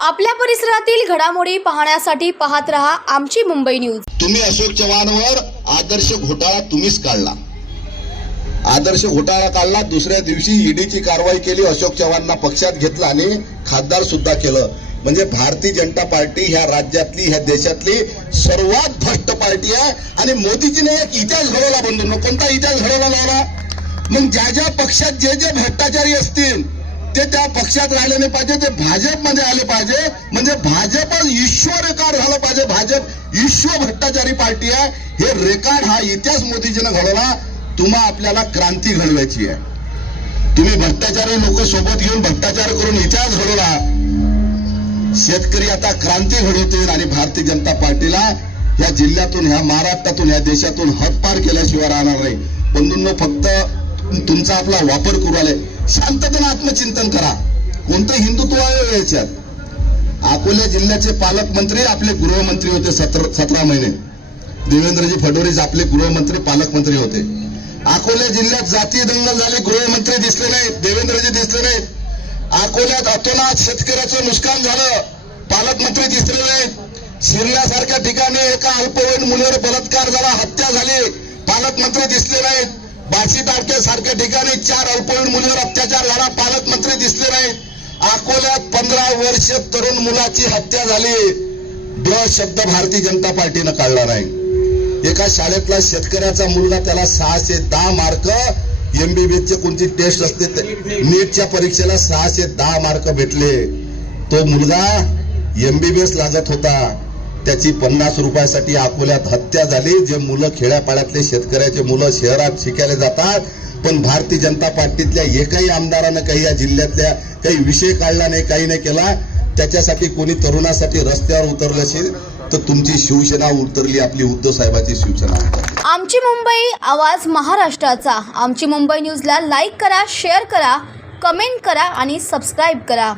आपल्या परिसरातील घडामोडी पाहण्यासाठी पाहत रहा आमची मुंबई न्यूज. तुम्ही अशोक चव्हाणवर आदर्श घोटाळा तुम्हीच काढला. आदर्श घोटाळा काढला दुसऱ्या दिवशी ईडीची कारवाई केली अशोक चव्हाणना पक्षात घेतलं आणि खासदार सुद्धा केलं. म्हणजे भारतीय जनता पार्टी ह्या राज्यातली ह्या देशातली सर्वात भ्रष्ट पार्टी आहे आणि मोदीजीने एक इतिहास घडवला बंद कोणता इतिहास घडवला लावला मग ज्या ज्या पक्षात जे जे भ्रष्टाचारी असतील ते त्या पक्षात राहिले नाही पाहिजे ते भाजपमध्ये आले पाहिजे. म्हणजे भाजप ईश्वर रेकॉर्ड झालं पाहिजे. भाजप ईश्वर भ्रष्टाचारी पार्टी आहे. हे रेकॉर्ड हा इतिहास मोदीजीने घडवला. तुम्हा आपल्याला क्रांती घडवायची आहे. तुम्ही भ्रष्टाचारी लोक सोबत घेऊन भ्रष्टाचार करून इतिहास घडवला. शेतकरी आता क्रांती घडवतील आणि भारतीय जनता पार्टीला या जिल्ह्यातून ह्या महाराष्ट्रातून ह्या देशातून हद्दपार केल्याशिवाय राहणार नाही. बंधूंनो फक्त तुमचा आपला वापर करू आले. शांततेनं आत्मचिंतन करा. कोणतं हिंदुत्व आहे याच्यात? अकोला जिल्ह्याचे पालकमंत्री आपले गृहमंत्री होते सतरा सतरा महिने. देवेंद्रजी फडणवीस आपले गृहमंत्री पालकमंत्री होते. अकोला जिल्ह्यात जातीय दंगल झाले गृहमंत्री दिसले नाहीत देवेंद्रजी दिसले नाहीत. अकोल्यात अतोनात शेतकऱ्याचं नुकसान झालं पालकमंत्री दिसले नाहीत. शिरण्यासारख्या ठिकाणी एका अल्पवयीन मुलीवर बलात्कार झाला हत्या झाली पालकमंत्री दिसले नाहीत. बाशी तारखेसारख्या ठिकाणी चार अल्पवयीन मुलीवर अत्याचार झाला पालकमंत्री दिसले नाहीत. अकोल्यात पंधरा वर्ष तरुण मुलाची हत्या झाली. ड शब्द भारतीय जनता पार्टीनं काढला नाही. एका शाळेतला शेतकऱ्याचा मुलगा त्याला सहाशे दहा मार्क एमबीबीएसचे कोणती टेस्ट असते नीटच्या परीक्षेला सहाशे दहा मार्क भेटले. तो मुलगा एमबीबीएस लागत होता. त्याची पन्नास रुपयासाठी अकोल्यात हत्या झाली. जे मुलं खेड्यापाड्यातले शेतकऱ्याचे मुलं शहरात शिकायला जातात पण भारतीय जनता पार्टीतल्या एकाही आमदारानं काही या जिल्ह्यातल्या काही विषय काढला नाही काही नाही केला. त्याच्यासाठी कोणी तरुणासाठी रस्त्यावर उतरलं असेल तर तुमची शिवसेना उतरली आपली उद्धव साहेबाची शिवसेना. उतरली आमची मुंबई आवाज महाराष्ट्राचा. आमची मुंबई न्यूजला लाईक करा शेअर करा कमेंट करा आणि सबस्क्राईब करा.